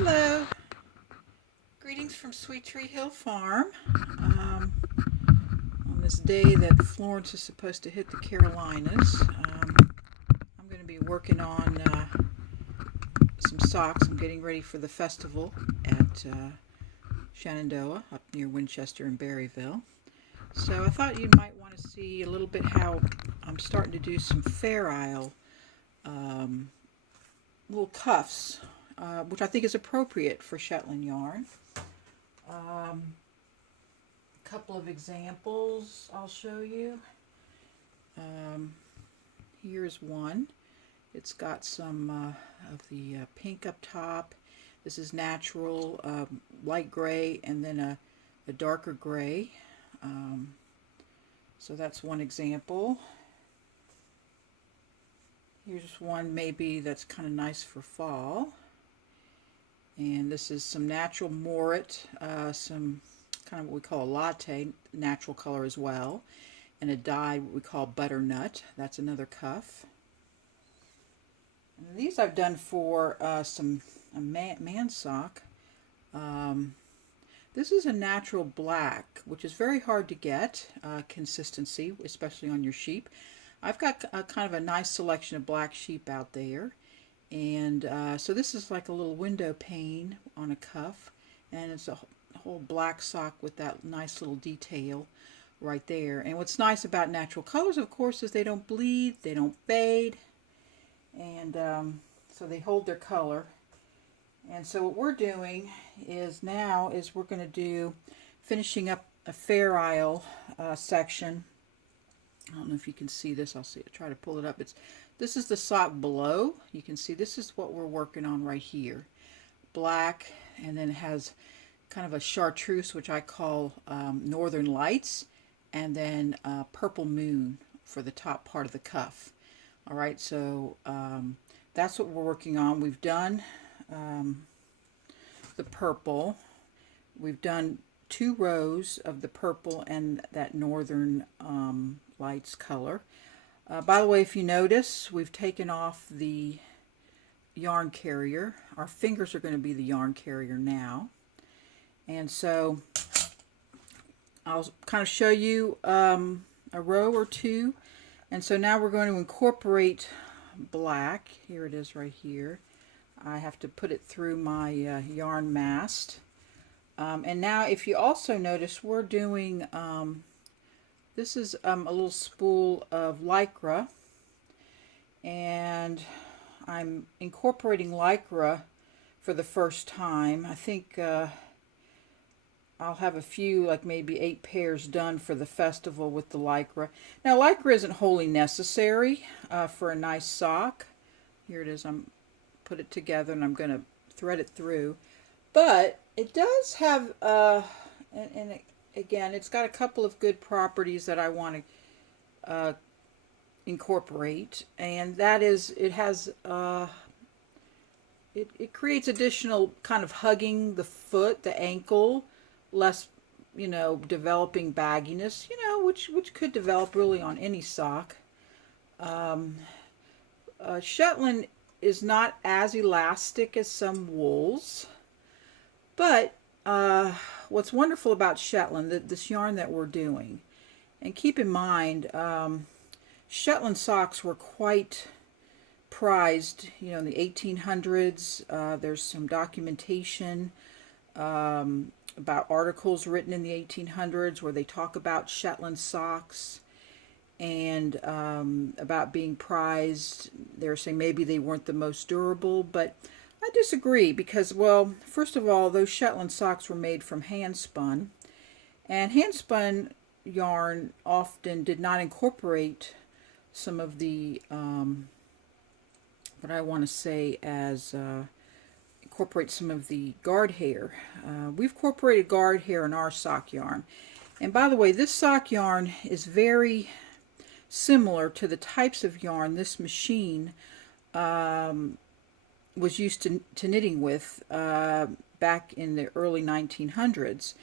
Hello, greetings from Sweet Tree Hill Farm. On this day that Florence is supposed to hit the Carolinas, I'm going to be working on some socks. I'm getting ready for the festival at Shenandoah up near Winchester and Berryville. So I thought you might want to see a little bit how I'm starting to do some Fair Isle little cuffs, which I think is appropriate for Shetland yarn. A couple of examples I'll show you. Here's one. It's got some of the pink up top. This is natural, light gray, and then a darker gray. So that's one example. Here's one maybe that's kind of nice for fall. And this is some natural moret, some kind of what we call a latte, natural color as well, and a dye what we call butternut. That's another cuff. And these I've done for a man sock. This is a natural black, which is very hard to get consistency, especially on your sheep. I've got kind of a nice selection of black sheep out there. And so this is like a little window pane on a cuff, and it's a whole black sock with that nice little detail right there. And what's nice about natural colors, of course, is they don't bleed, they don't fade, and so they hold their color. And so what we're doing is we're going to do finishing up a Fair Isle section. I don't know if you can see this. I'll try to pull it up. This is the sock below. You can see this is what we're working on right here. Black, and then it has kind of a chartreuse, which I call Northern Lights, and then Purple Moon for the top part of the cuff. All right, so that's what we're working on. We've done the purple. We've done 2 rows of the purple and that Northern Lights color. By the way, if you notice, we've taken off the yarn carrier. Our fingers are going to be the yarn carrier now. And so I'll kind of show you a row or 2. And so now we're going to incorporate black. Here it is right here. I have to put it through my yarn mast. And now if you also notice, we're doing this is a little spool of Lycra, and I'm incorporating Lycra for the first time. I think I'll have a few, like maybe 8 pairs done for the festival with the Lycra. Now Lycra isn't wholly necessary for a nice sock. Here it is. I'm put it together and I'm going to thread it through. But it does have, again, it's got a couple of good properties that I want to incorporate, and that is it has it creates additional kind of hugging the foot, the ankle, less developing bagginess, which could develop really on any sock. Shetland is not as elastic as some wools, but what's wonderful about Shetland, this yarn that we're doing, and keep in mind, Shetland socks were quite prized, in the 1800s. There's some documentation about articles written in the 1800s where they talk about Shetland socks and about being prized. They're saying maybe they weren't the most durable, but I disagree because, well, first of all, those Shetland socks were made from hand-spun, and hand-spun yarn often did not incorporate some of the, what I want to say as, incorporate some of the guard hair. We've incorporated guard hair in our sock yarn. And by the way, this sock yarn is very similar to the types of yarn this machine was used to knitting with back in the early 1900s.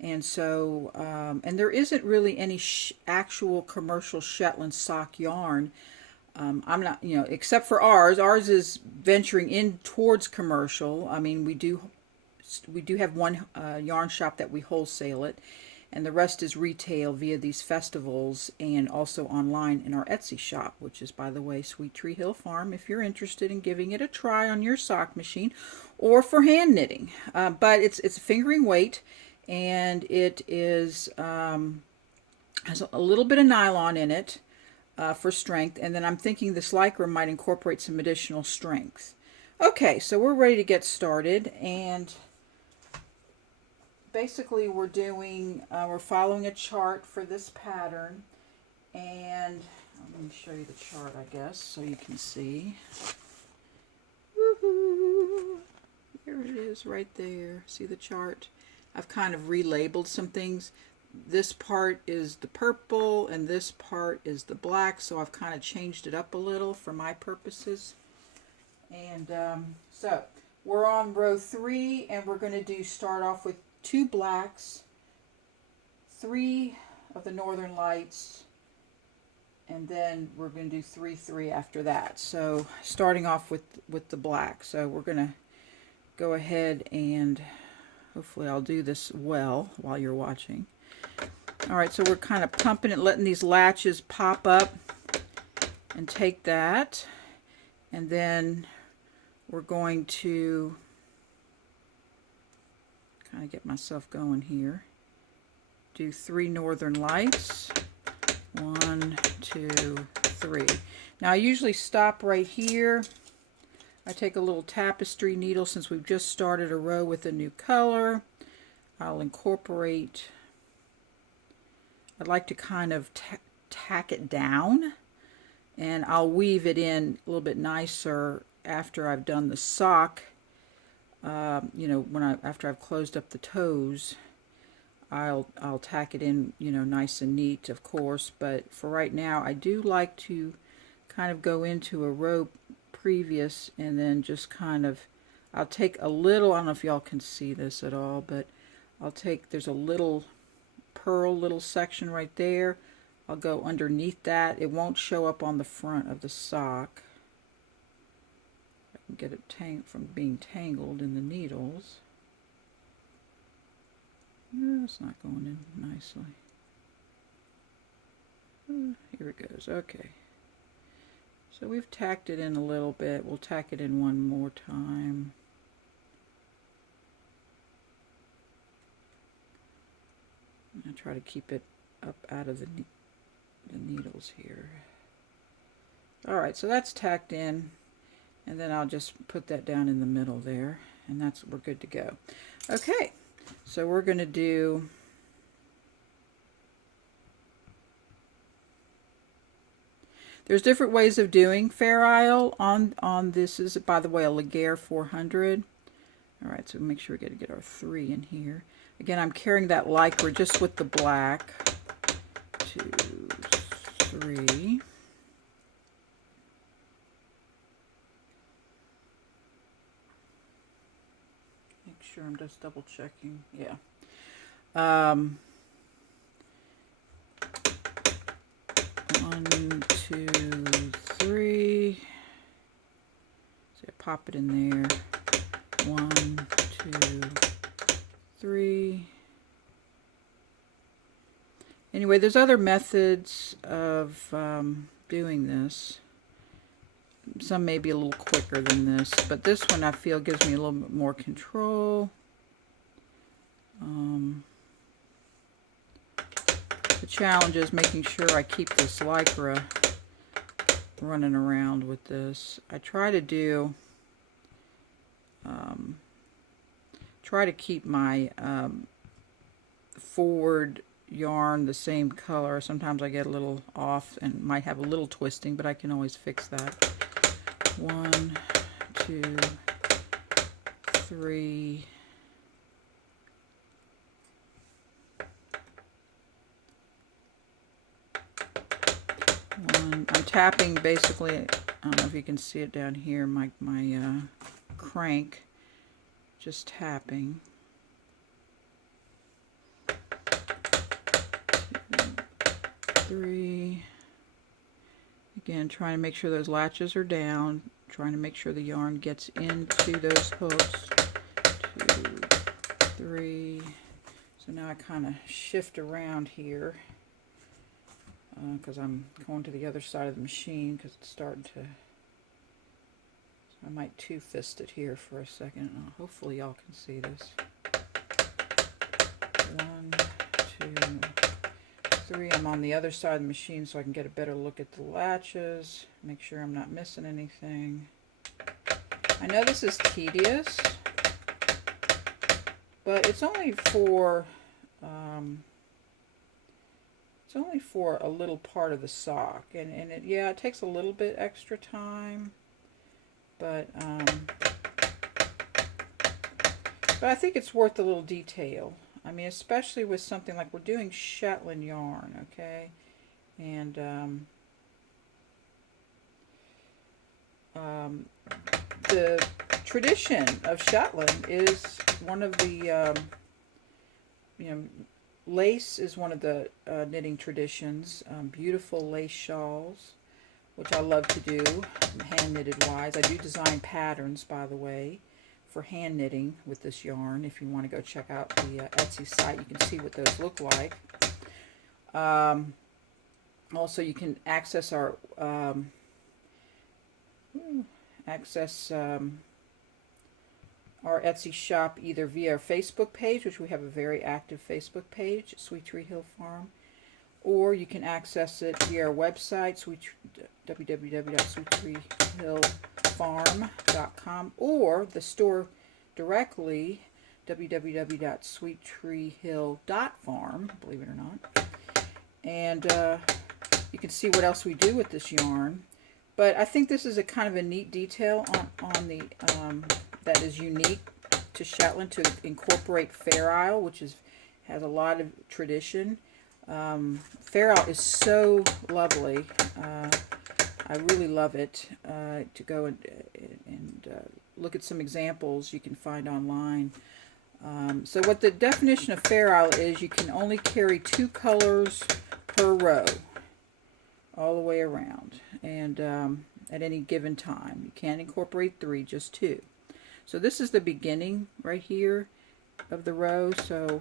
And so, and there isn't really any actual commercial Shetland sock yarn I'm not, you know, except for ours is venturing in towards commercial. I mean, we do have one yarn shop that we wholesale it, and the rest is retail via these festivals and also online in our Etsy shop, which is, by the way, Sweet Tree Hill Farm, if you're interested in giving it a try on your sock machine or for hand knitting. But it's a fingering weight, and it is has a little bit of nylon in it for strength, and then I'm thinking this lycra might incorporate some additional strength. Okay, so we're ready to get started, and basically we're following a chart for this pattern, and let me show you the chart, I guess, so you can see. Woohoo! There it is right there. See the chart? I've kind of relabeled some things. This part is the purple and this part is the black, so I've kind of changed it up a little for my purposes. And so we're on row 3, and we're going to start off with 2 blacks, 3 of the Northern Lights, and then we're going to do 3 3 after that. So starting off with the black. So we're going to go ahead, and hopefully I'll do this well while you're watching. All right, so we're kind of pumping it, letting these latches pop up, and take that, and then we're going to kind of get myself going here. Do 3 Northern Lights. 1, 2, 3. Now I usually stop right here. I take a little tapestry needle since we've just started a row with a new color. I'll incorporate, I'd like to kind of tack it down, and I'll weave it in a little bit nicer after I've done the sock. You know, after I've closed up the toes, I'll tack it in, you know, nice and neat, of course. But for right now, I do like to kind of go into a row previous, and then just kind of, I'll take a little, I don't know if y'all can see this at all, but there's a little purl little section right there. I'll go underneath that. It won't show up on the front of the sock. I can get it from being tangled in the needles. No, it's not going in nicely. Here it goes. Okay. So we've tacked it in a little bit. We'll tack it in one more time. I try to keep it up out of the needles here. Alright, so that's tacked in, and then I'll just put that down in the middle there, and we're good to go. Okay, so we're going to do there's different ways of doing Fair Isle on this. Is, by the way, a Legare 400. Alright, so make sure we get our 3 in here. Again, I'm carrying that lycra just with the black. 2, 3. Make sure I'm just double checking. Yeah. 1, 2, 3. So I pop it in there. 1, 2, 3. Anyway, there's other methods of doing this. Some may be a little quicker than this, but this one I feel gives me a little bit more control. The challenge is making sure I keep this lycra running around with this. I try to do keep my forward yarn the same color. Sometimes I get a little off and might have a little twisting, but I can always fix that. 1, 2, 3. I'm tapping basically, I don't know if you can see it down here, my crank, just tapping. 2, 3. Again, trying to make sure those latches are down, trying to make sure the yarn gets into those hooks. 2, 3. So now I kind of shift around here because I'm going to the other side of the machine because it's starting to... I might two-fist it here for a second. Hopefully y'all can see this. 1, 2, 3. I'm on the other side of the machine so I can get a better look at the latches. Make sure I'm not missing anything. I know this is tedious, but it's only for a little part of the sock, and yeah, it takes a little bit extra time. But I think it's worth a little detail. I mean, especially with something like we're doing Shetland yarn, okay? And the tradition of Shetland is one of the, lace is one of the knitting traditions. Beautiful lace shawls, which I love to do, hand knitted wise. I do design patterns, by the way, for hand knitting with this yarn. If you want to go check out the Etsy site, you can see what those look like. Also, you can access our Etsy shop either via our Facebook page, which we have a very active Facebook page, Sweet Tree Hill Farm, or you can access it via our website, www.sweettreehillfarm.com, or the store directly, www.sweettreehill.farm, believe it or not. And you can see what else we do with this yarn. But I think this is a kind of a neat detail on the that is unique to Shetland, to incorporate Fair Isle, which has a lot of tradition. Fair Isle is so lovely. I really love it. To go and look at some examples you can find online. So what the definition of Fair Isle is, you can only carry 2 colors per row all the way around, and at any given time. You can't incorporate 3, just 2. So this is the beginning right here of the row, so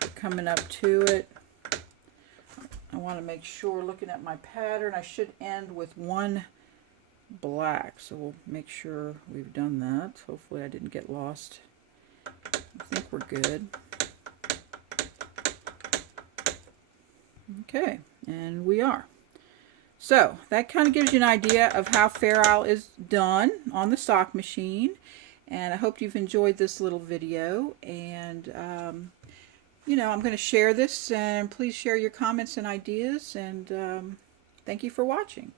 we're coming up to it. I want to make sure, looking at my pattern, I should end with 1 black, so we'll make sure we've done that. Hopefully I didn't get lost. I think we're good. Okay, and we are. So that kind of gives you an idea of how Fair Isle is done on the sock machine, and I hope you've enjoyed this little video. And I'm going to share this, and please share your comments and ideas, and thank you for watching.